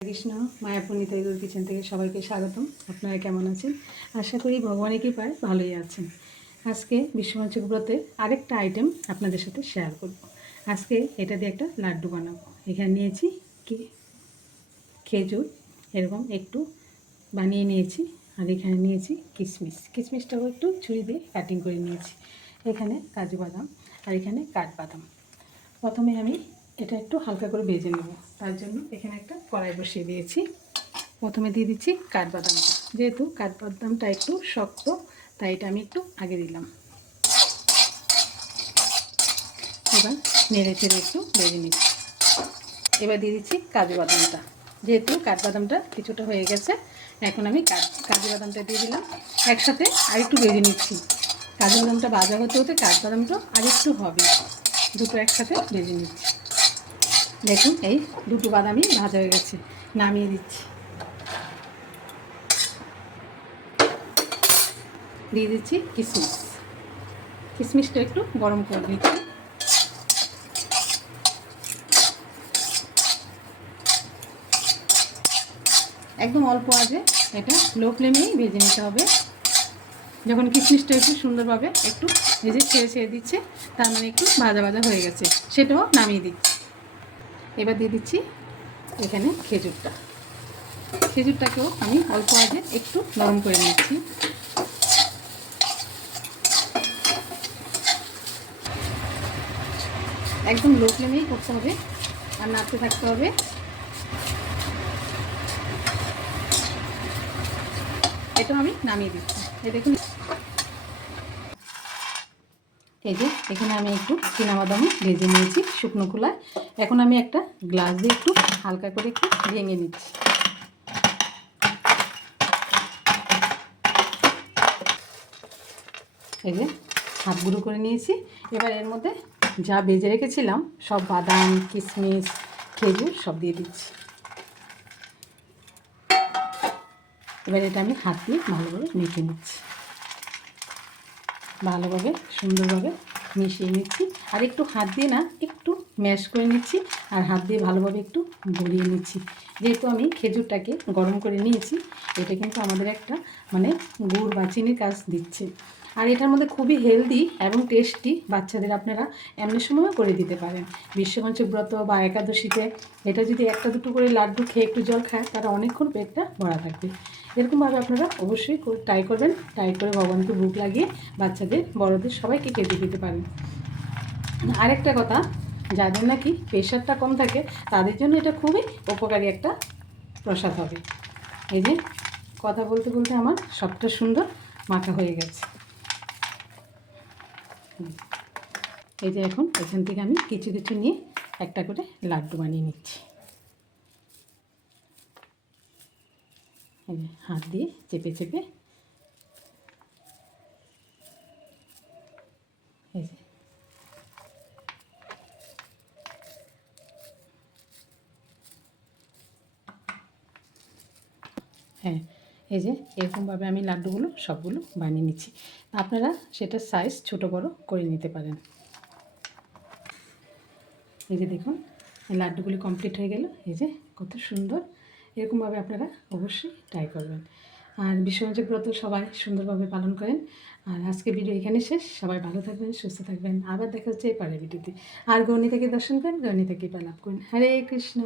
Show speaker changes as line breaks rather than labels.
Krishna, Mayapur Nitaigaur kitchen থেকে সবাইকে স্বাগতম। আপনারা কেমন আছেন? আশা করি ভগবানের কৃপায় ভালোই আছেন। আজকে বিশ্বমঞ্চক ব্রতে আরেকটা আইটেম আপনাদের সাথে শেয়ার করব। আজকে এটা দিয়ে একটা লাড্ডু বানাবো। এখানে নিয়েছি কি, খেজুর, এরকম একটু বানিয়ে নিয়েছি। আর এখানে নিয়েছি কিশমিশ কিশমিশটাও একটু ছুরি দিয়ে কাটিং করে নিয়েছি। এখানে কাজু বাদাম আর এখানে কাঠবাদাম। প্রথমে আমি এটা একটু হালকা করে ভেজে নেব। তার জন্য এখানে একটা কড়াই বসিয়ে দিয়েছি। প্রথমে দিয়ে দিচ্ছি কাঠবাদামটা যেহেতু কাঠবাদামটা একটু শক্ত, তাই এটা আমি একটু আগে দিলাম। এবার নেড়ে চেড়ে একটু ভেজে নিচ্ছি। এবার দিয়ে দিচ্ছি কাজু বাদামটা। যেহেতু কাঠবাদামটা কিছুটা হয়ে গেছে, এখন আমি কাজু বাদামটা দিয়ে দিলাম। একসাথে আরেকটু ভেজে নিচ্ছি। কাজু বাদামটা ভাজা হতে হতে কাঠবাদামটা আরেকটু হবে। দুটো একসাথে ভেজে নিচ্ছি। দেখুন, এই দুটো বাদামই ভাজা হয়ে গেছে, নামিয়ে দিচ্ছি। দিয়ে দিচ্ছি কিশমিশ। কিশমিশটা একটু গরম করে দিচ্ছি। একদম অল্প আজে এটা লো ফ্লেমেই ভেজে নিতে হবে। যখন কিশমিশটা একটু সুন্দরভাবে একটু ভেজে ছেড়ে ছেড়ে দিচ্ছে, তার মানে একটু ভাজা ভাজা হয়ে গেছে। সেটাও নামিয়ে দিচ্ছি। এবার দিয়ে দিচ্ছি এখানে খেজুরটা। খেজুরটাকেও আমি অল্প আগে একটু নরম করে নিচ্ছি। একদম লো ফ্লেমেই করতে হবে আর নাড়তে থাকতে হবে। এটাও আমি নামিয়ে দিচ্ছি। এই দেখুন এই যে, এখানে আমি একটু বাদামও ভেজে নিয়েছি শুকনো খোলায়। এখন আমি একটা গ্লাস দিয়ে একটু হালকা করে একটু ভেঙে নিচ্ছি। এই যে, হাত গুঁড়ো করে নিয়েছি। এবার এর মধ্যে যা ভেজে রেখেছিলাম, সব বাদাম কিশমিশ খেজুর, সব দিয়ে দিচ্ছি। এবার এটা আমি হাত দিয়ে ভালোভাবে মেখে নিচ্ছি। ভালোভাবে, সুন্দরভাবে মিশিয়ে নিচ্ছি। আর একটু হাত দিয়ে না একটু ম্যাশ করে নিচ্ছি আর হাত দিয়ে ভালোভাবে একটু গড়িয়ে নিচ্ছি। যেহেতু আমি খেজুরটাকে গরম করে নিয়েছি, এটা কিন্তু আমাদের একটা মানে গুড় বা চিনির কাজ দিচ্ছে। আর এটার মধ্যে খুবই হেলদি এবং টেস্টি বাচ্চাদের আপনারা এমনি সময়ও করে দিতে পারেন। বিশ্বপঞ্চক ব্রত বা একাদশীতে এটা যদি একটা দুটো করে লাড্ডু খেয়ে একটু জল খায়, তারা অনেকক্ষণ পেটটা ভরা থাকবে। এরকমভাবে আপনারা অবশ্যই ট্রাই করবেন। ট্রাই করে ভগবানকে বুক লাগিয়ে বাচ্চাদের, বড়দের সবাইকে কেটে দিতে পারেন। আরেকটা কথা, যাদের নাকি প্রেশারটা কম থাকে, তাদের জন্য এটা খুবই উপকারী একটা প্রসাদ হবে। এই যে, কথা বলতে বলতে আমার সবটা সুন্দর মাখা হয়ে গেছে। এই যে এখন এখান থেকে আমি কিছু কিছু নিয়ে একটা করে লাড্ডু বানিয়ে নিচ্ছি। হাত দিয়ে চেপে চেপে। হ্যাঁ এই যে এরকমভাবে আমি লাড্ডুগুলো সবগুলো বানিয়ে নিচ্ছি। আপনারা সেটার সাইজ ছোট বড় করে নিতে পারেন। এই যে দেখুন লাড্ডুগুলি কমপ্লিট হয়ে গেল। এই যে কত সুন্দর। এরকমভাবে আপনারা অবশ্যই ট্রাই করবেন। আর বিশ্বমঞ্চক ব্রত সবাই সুন্দরভাবে পালন করেন। আর আজকে ভিডিও এখানে শেষ। সবাই ভালো থাকবেন, সুস্থ থাকবেন। আবার দেখা হচ্ছে এই পরের ভিডিওতে আর গণি থেকে দর্শন করেন গণি থেকে লাভ করেন। হরে কৃষ্ণ।